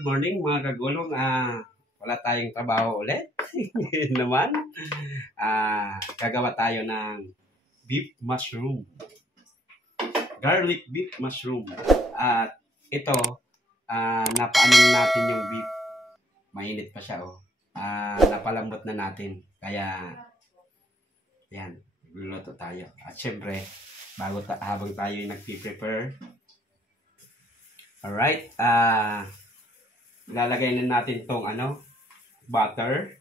good morning mga kagulong. Wala tayong trabaho ulit. Ngayon naman, gagawa tayo ng beef mushroom. Garlic beef mushroom. At ito, napaanin natin yung beef. Mainit pa siya, oh. Napalambot na natin. Kaya, yan, luluto tayo. At syempre, habang tayo yung nagpi-prepare, alright, lalagay na natin tong butter.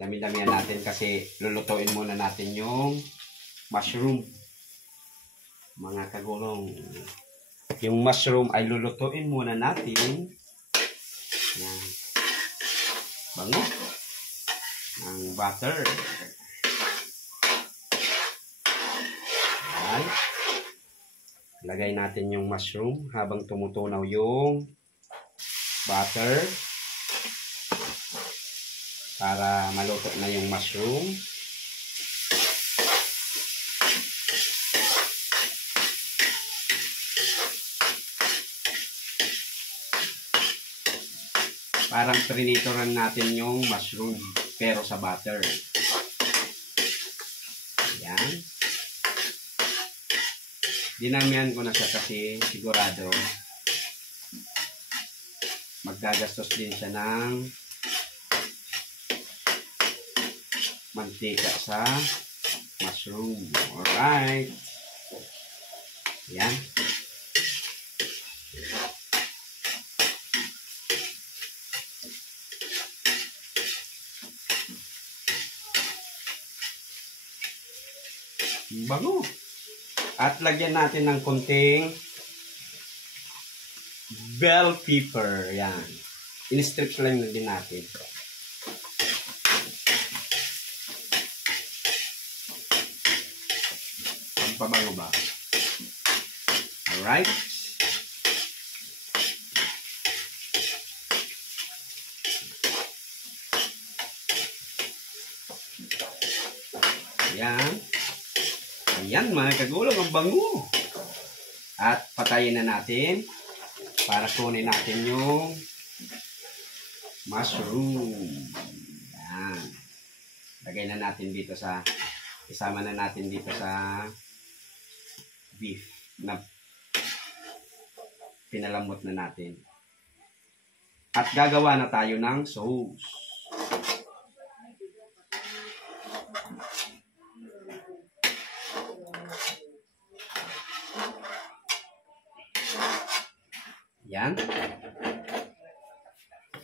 Dami-damihan natin kasi lulutuin muna natin yung mushroom. Mga kagulong, yung mushroom ay lulutuin muna natin. Yan. Bango ang butter. Yan. Lagay natin yung mushroom habang tumutunaw yung butter para maluto na yung mushroom. Parang trinitoran natin yung mushroom pero sa butter. Ayan. Dinamihan ko na siya kasi sigurado maggagastos din siya ng mantika sa mushroom. Alright. Ayan. Bango. At lagyan natin ng konting bell pepper. Yan. In-strip lang din natin. Pampabango ba? Alright. Yan. Ayan mga kagulong, ang bango. At patayin na natin para kunin natin yung mushroom. Ayan. Lagay na natin dito isama na natin dito sa beef na pinalambot na natin. At gagawa na tayo ng sauce. Yan.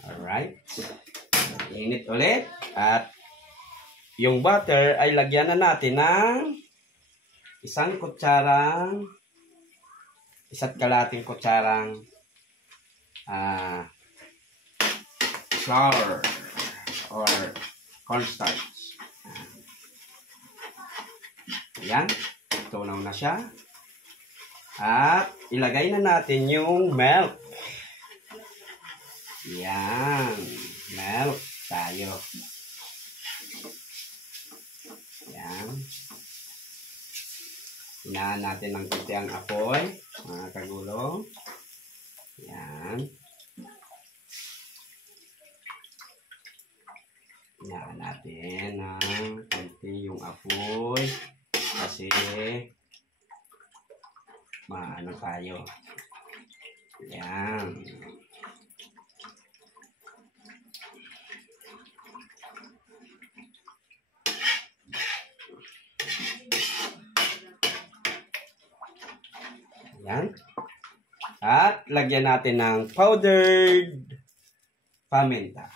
Alright. Init ulit. At yung butter ay lagyan na natin ng isa't kalating kutsarang flour or cornstarch. Yan. Tunaw na siya. At ilagay na natin yung milk. Yan. Milk tayo. Yan. Hinaan natin ng kunti ang apoy, mga kagulong. Yan. Hinaan natin ng kunti yung apoy kasi maano tayo. Yan. Yan. At lagyan natin ng powdered paminta.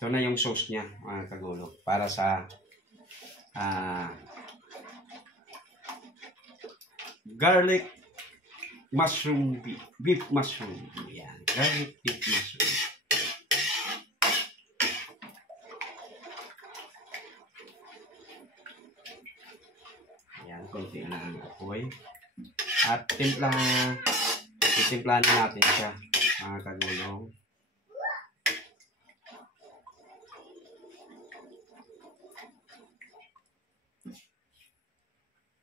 Ito na yung sauce niya, mga kagulong, para sa garlic mushroom beef mushroom. Yan, garlic beef mushroom. Yan, konti na ang apoy. At itimplahan na natin siya, mga kagulong.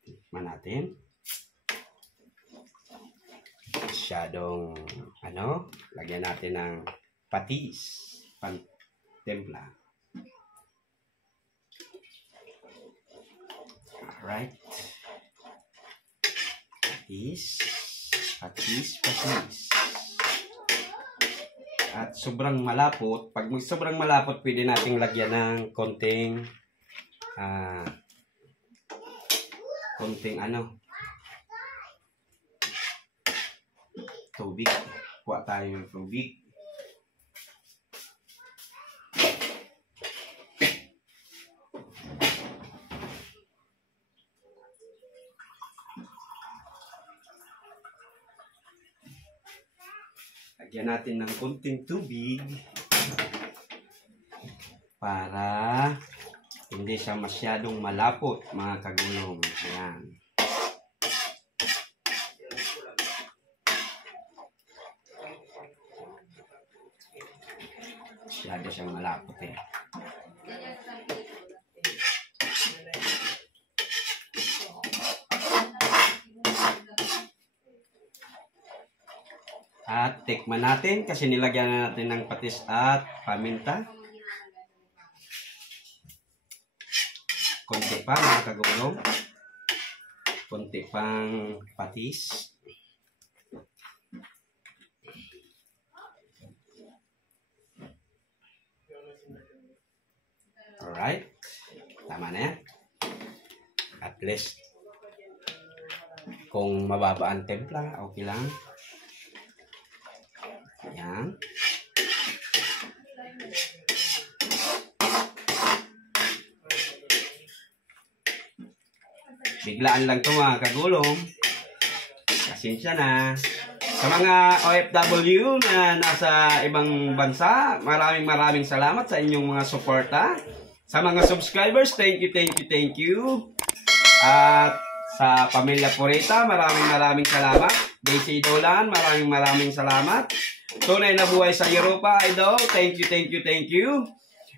Tikman natin. masyadong lagyan natin ng patis, pantempla. Alright. Patis. At sobrang malapot. Pag sobrang malapot, pwede nating lagyan ng konting tubig. Kuha tayo ng tubig. Lagyan natin ng konting tubig para hindi siya masyadong malapot, mga kagulong. Ayan. Masyado siyang malapot eh. At tikman natin kasi nilagyan na natin ng patis at paminta. Konti pa, mga kagulong. Konti pang patis. Alright. Tama na yan. At least, kung mababa ang templa, okay lang. Ayan. Biglaan lang ito, mga kagulong. Pasensya na. Sa mga OFW na nasa ibang bansa, maraming salamat sa inyong mga suporta. Sa mga subscribers, thank you. At sa Pamilya Purita, maraming salamat. Daisy Dolan, maraming salamat. Tunay na buhay sa Europa, idol. Thank you.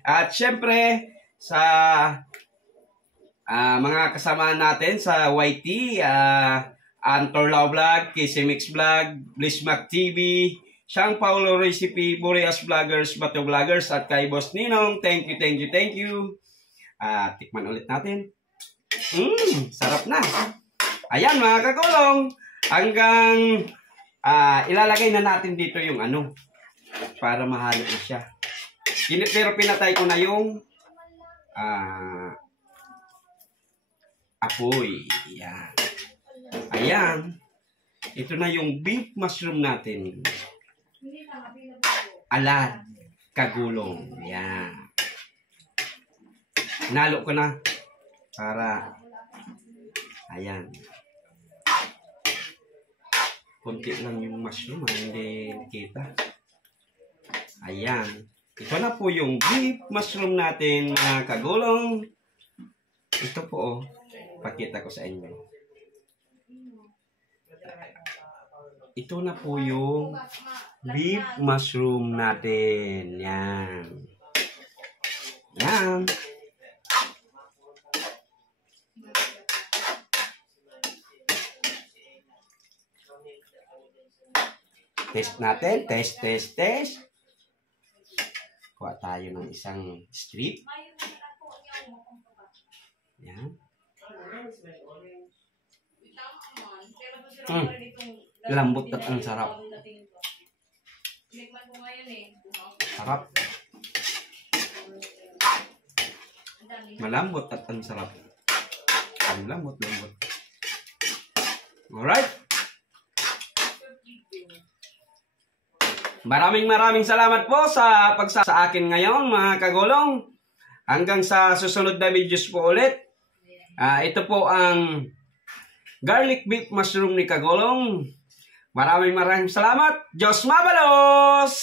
At syempre, sa mga kasama natin sa YT, Antor Lau Vlog, Kisimix Vlog, Blissmac TV, Siyang Paulo Recipe, Boreas Vloggers, Bato Vloggers, at kay Boss Ninong, thank you. Tikman ulit natin. Sarap na. Ayan, mga kagulong, hanggang ilalagay na natin dito yung para mahalo na siya. Pero pinatay ko na yung apoy. Ayan. Ito na yung beef mushroom natin. Alad, kagulong. Ayan. Nalo ko na para ayan. Kunti lang yung mushroom, hindi nakita. Ayan. Ito na po yung beef mushroom natin, mga kagulong. Ito po, pakita ko sa inyo. Ito na po yung beef mushroom natin. Yan. Yan. Test natin. Test. Kuha tayo ng isang strip. Yan. Lambot at ang sarap. Sarap. Malambot at ang sarap. Ang lambot. Alright. Maraming salamat po sa sa akin ngayon, mga kagulong. Hanggang sa susunod na videos po ulit. Ito po ang garlic beef mushroom ni Kagulong. Maraming salamat. Diyos mabalos!